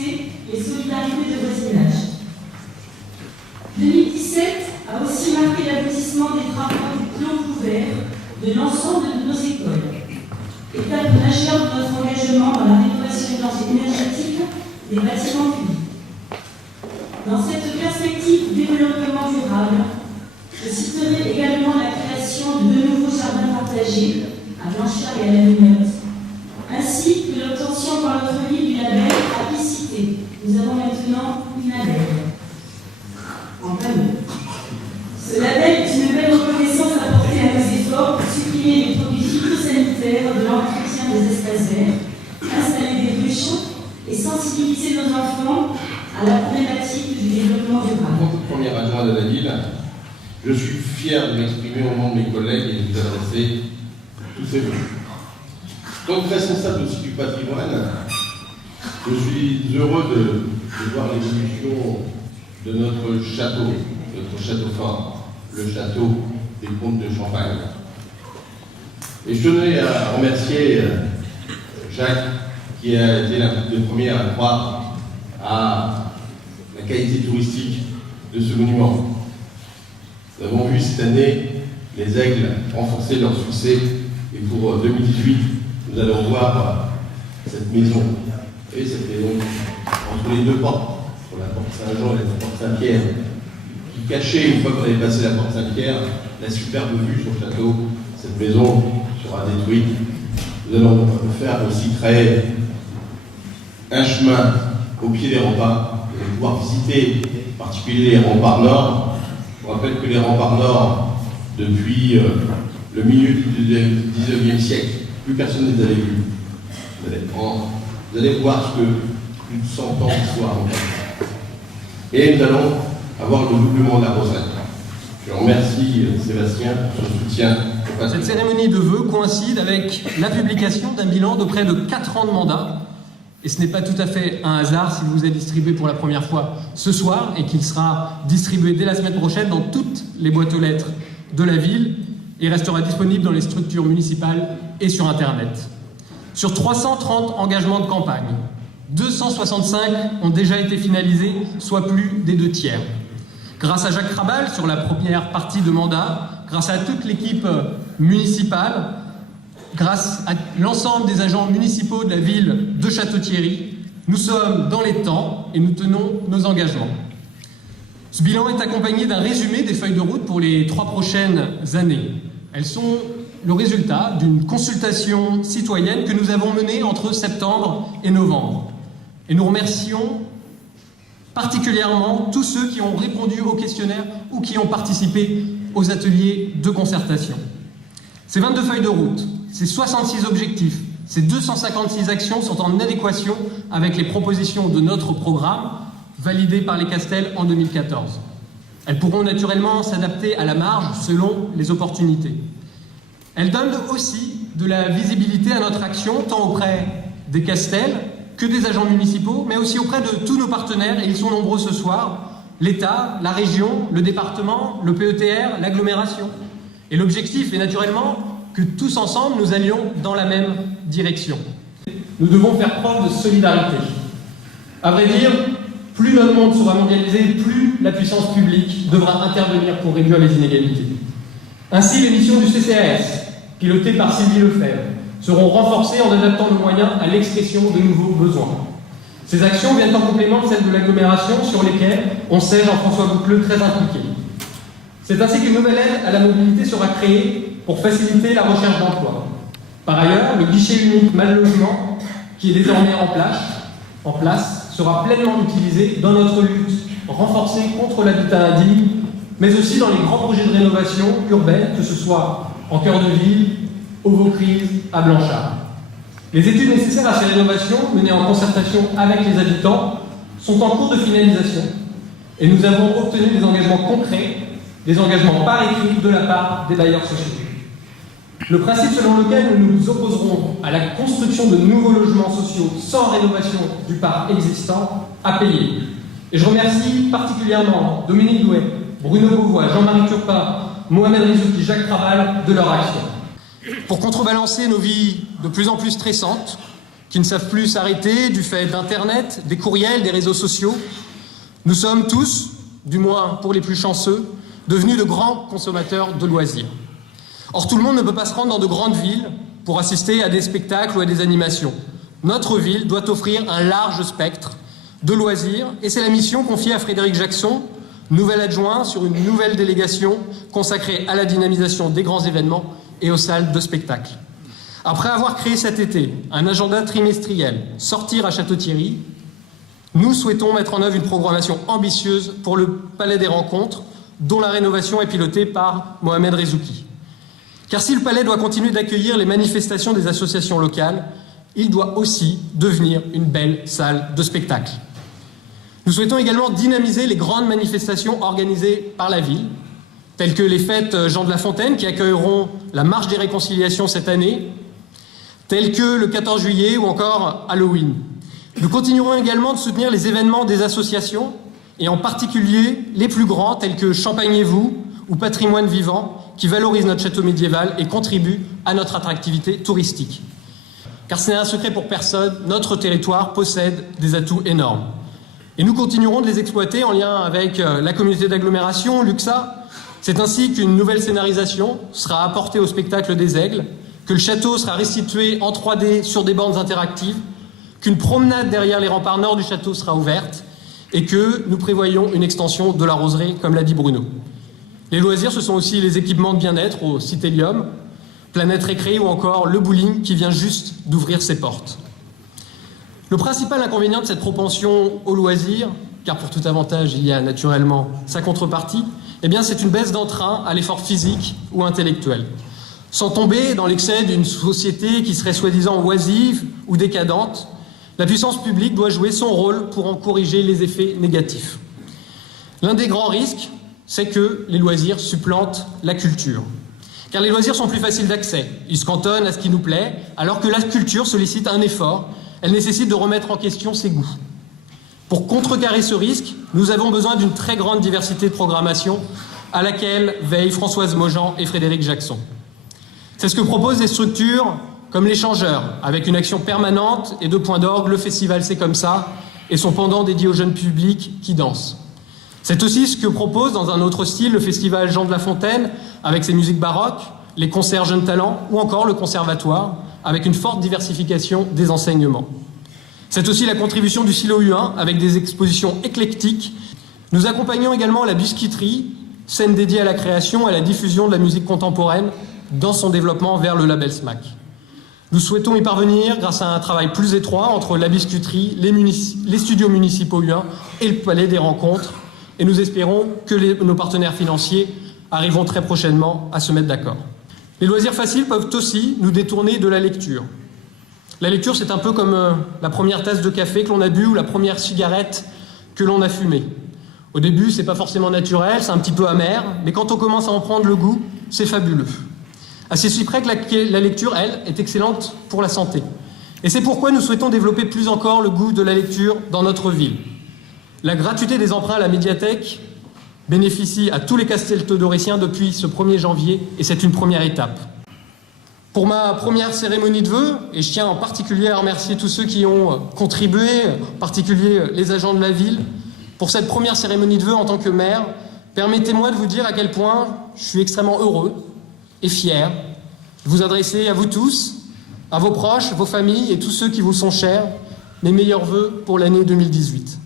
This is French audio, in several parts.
renforcer les solidarités de voisinage. 2017 a aussi marqué l'aboutissement des travaux du plan couvert de l'ensemble de nos écoles. Étape majeure de notre engagement dans la rénovation énergétique des bâtiments publics. Dans cette perspective du développement durable, je citerai également la création de 2 nouveaux jardins partagés à Blanchard et à la Vignotte, ainsi que l'obtention par notre ville du label Apicité. Nous avons maintenant une label. En panneau. Ce label est une belle reconnaissance apportée à nos efforts pour supprimer les produits phytosanitaires de l'entretien des espaces verts, installer des ruches et sensibiliser nos enfants à la problématique du développement durable. En tant que premier adjoint de la ville, je suis fier de m'exprimer au nom de mes collègues et de vous adresser tous ces mots. Donc responsable aussi du patrimoine, je suis heureux de voir l'évolution de notre château fort, le château des Comtes de Champagne. Et je tenais à remercier Jacques, qui a été le premier à croire à la qualité touristique de ce monument. Nous avons vu cette année les Aigles renforcer leur succès, et pour 2018, nous allons voir cette maison, et cette maison entre les 2 portes, sur la porte Saint-Jean et la porte Saint-Pierre, qui cachait, une fois qu'on avait passé la porte Saint-Pierre, la superbe vue sur le château. Cette maison sera détruite. Nous allons faire aussi créer un chemin au pied des remparts. Vous allez pouvoir visiter en particulier les remparts nord. Je vous rappelle que les remparts nord, depuis le milieu du 19e siècle, plus personne ne les avait vus. Vous allez voir ce que plus de 100 ans d'histoire. Et nous allons avoir le doublement de la retraite. Je remercie Sébastien pour son soutien. Cette cérémonie de vœux coïncide avec la publication d'un bilan de près de 4 ans de mandat. Et ce n'est pas tout à fait un hasard s'il vous est distribué pour la première fois ce soir et qu'il sera distribué dès la semaine prochaine dans toutes les boîtes aux lettres de la ville et restera disponible dans les structures municipales et sur Internet. Sur 330 engagements de campagne, 265 ont déjà été finalisés, soit plus des 2 tiers. Grâce à Jacques Krabal sur la première partie de mandat, grâce à toute l'équipe municipale, grâce à l'ensemble des agents municipaux de la ville de Château-Thierry, nous sommes dans les temps et nous tenons nos engagements. Ce bilan est accompagné d'un résumé des feuilles de route pour les 3 prochaines années. Elles sont le résultat d'une consultation citoyenne que nous avons menée entre septembre et novembre. Et nous remercions particulièrement tous ceux qui ont répondu au questionnaire ou qui ont participé aux ateliers de concertation. Ces 22 feuilles de route, ces 66 objectifs, ces 256 actions sont en adéquation avec les propositions de notre programme validé par les Castels en 2014. Elles pourront naturellement s'adapter à la marge selon les opportunités. Elles donnent aussi de la visibilité à notre action, tant auprès des Castels que des agents municipaux, mais aussi auprès de tous nos partenaires, et ils sont nombreux ce soir, l'État, la région, le département, le PETR, l'agglomération. Et l'objectif est naturellement que tous ensemble, nous allions dans la même direction. Nous devons faire preuve de solidarité. À vrai dire, plus notre monde sera mondialisé, plus la puissance publique devra intervenir pour réduire les inégalités. Ainsi, les missions du CCAS, pilotées par Sylvie Lefebvre, seront renforcées en adaptant nos moyens à l'expression de nouveaux besoins. Ces actions viennent en complément de celles de l'agglomération sur lesquelles on sait Jean-François Boucleux très impliqué. C'est ainsi qu'une nouvelle aide à la mobilité sera créée pour faciliter la recherche d'emploi. Par ailleurs, le guichet unique Mal-Logement, qui est désormais en place, sera pleinement utilisé dans notre lutte renforcée contre l'habitat indigne, mais aussi dans les grands projets de rénovation urbaine, que ce soit en cœur de ville, au Vaucluse, à Blanchard. Les études nécessaires à ces rénovations, menées en concertation avec les habitants, sont en cours de finalisation. Et nous avons obtenu des engagements concrets, des engagements par écrit de la part des bailleurs sociaux. Le principe selon lequel nous nous opposerons à la construction de nouveaux logements sociaux sans rénovation du parc existant a payé. Et je remercie particulièrement Dominique Douet, Bruno Beauvois, Jean-Marie Turpin, Mohamed Rizouki, Jacques Krabal de leur action. Pour contrebalancer nos vies de plus en plus stressantes, qui ne savent plus s'arrêter du fait d'Internet, des courriels, des réseaux sociaux. Nous sommes tous, du moins pour les plus chanceux, devenus de grands consommateurs de loisirs. Or, tout le monde ne peut pas se rendre dans de grandes villes pour assister à des spectacles ou à des animations. Notre ville doit offrir un large spectre de loisirs, et c'est la mission confiée à Frédéric Jackson, nouvel adjoint sur une nouvelle délégation consacrée à la dynamisation des grands événements et aux salles de spectacle. Après avoir créé cet été un agenda trimestriel, Sortir à Château-Thierry, nous souhaitons mettre en œuvre une programmation ambitieuse pour le Palais des Rencontres, dont la rénovation est pilotée par Mohamed Rezouki. Car si le Palais doit continuer d'accueillir les manifestations des associations locales, il doit aussi devenir une belle salle de spectacle. Nous souhaitons également dynamiser les grandes manifestations organisées par la ville, telles que les fêtes Jean de La Fontaine qui accueilleront la Marche des Réconciliations cette année, telles que le 14 juillet ou encore Halloween. Nous continuerons également de soutenir les événements des associations, et en particulier les plus grands tels que Champagnez-vous ou Patrimoine Vivant, qui valorisent notre château médiéval et contribuent à notre attractivité touristique. Car ce n'est un secret pour personne, notre territoire possède des atouts énormes. Et nous continuerons de les exploiter en lien avec la communauté d'agglomération, l'UXA. C'est ainsi qu'une nouvelle scénarisation sera apportée au spectacle des Aigles, que le château sera restitué en 3D sur des bandes interactives, qu'une promenade derrière les remparts nord du château sera ouverte et que nous prévoyons une extension de la roseraie, comme l'a dit Bruno. Les loisirs, ce sont aussi les équipements de bien-être au Citélium, Planète Récré ou encore le bowling qui vient juste d'ouvrir ses portes. Le principal inconvénient de cette propension au loisir, car pour tout avantage il y a naturellement sa contrepartie, eh bien c'est une baisse d'entrain à l'effort physique ou intellectuel. Sans tomber dans l'excès d'une société qui serait soi-disant oisive ou décadente, la puissance publique doit jouer son rôle pour en corriger les effets négatifs. L'un des grands risques, c'est que les loisirs supplantent la culture. Car les loisirs sont plus faciles d'accès, ils se cantonnent à ce qui nous plaît, alors que la culture sollicite un effort, elle nécessite de remettre en question ses goûts. Pour contrecarrer ce risque, nous avons besoin d'une très grande diversité de programmation à laquelle veillent Françoise Maujean et Frédéric Jackson. C'est ce que proposent des structures comme l'Échangeur, avec une action permanente et de points d'orgue, le festival C'est comme ça, et son pendant dédié au jeune public qui danse. C'est aussi ce que propose dans un autre style le festival Jean de La Fontaine, avec ses musiques baroques, les concerts jeunes talents ou encore le conservatoire, avec une forte diversification des enseignements. C'est aussi la contribution du Silo U1 avec des expositions éclectiques. Nous accompagnons également la Biscuiterie, scène dédiée à la création et à la diffusion de la musique contemporaine dans son développement vers le label SMAC. Nous souhaitons y parvenir grâce à un travail plus étroit entre la Biscuiterie, les studios municipaux U1 et le Palais des Rencontres, et nous espérons que nos partenaires financiers arriveront très prochainement à se mettre d'accord. Les loisirs faciles peuvent aussi nous détourner de la lecture. La lecture, c'est un peu comme la première tasse de café que l'on a bu ou la première cigarette que l'on a fumée. Au début, c'est pas forcément naturel, c'est un petit peu amer, mais quand on commence à en prendre le goût, c'est fabuleux. À ceci près que la lecture, elle, est excellente pour la santé. Et c'est pourquoi nous souhaitons développer plus encore le goût de la lecture dans notre ville. La gratuité des emprunts à la médiathèque bénéficie à tous les casteltodoriciens depuis ce 1er janvier, et c'est une première étape. Pour ma première cérémonie de vœux, et je tiens en particulier à remercier tous ceux qui ont contribué, en particulier les agents de la ville, pour cette première cérémonie de vœux en tant que maire, permettez-moi de vous dire à quel point je suis extrêmement heureux et fier de vous adresser à vous tous, à vos proches, vos familles et tous ceux qui vous sont chers, mes meilleurs vœux pour l'année 2018.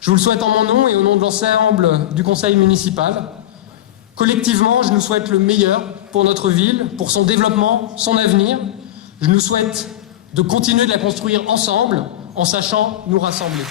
Je vous le souhaite en mon nom et au nom de l'ensemble du conseil municipal. Collectivement, je nous souhaite le meilleur pour notre ville, pour son développement, son avenir. Je nous souhaite de continuer de la construire ensemble, en sachant nous rassembler.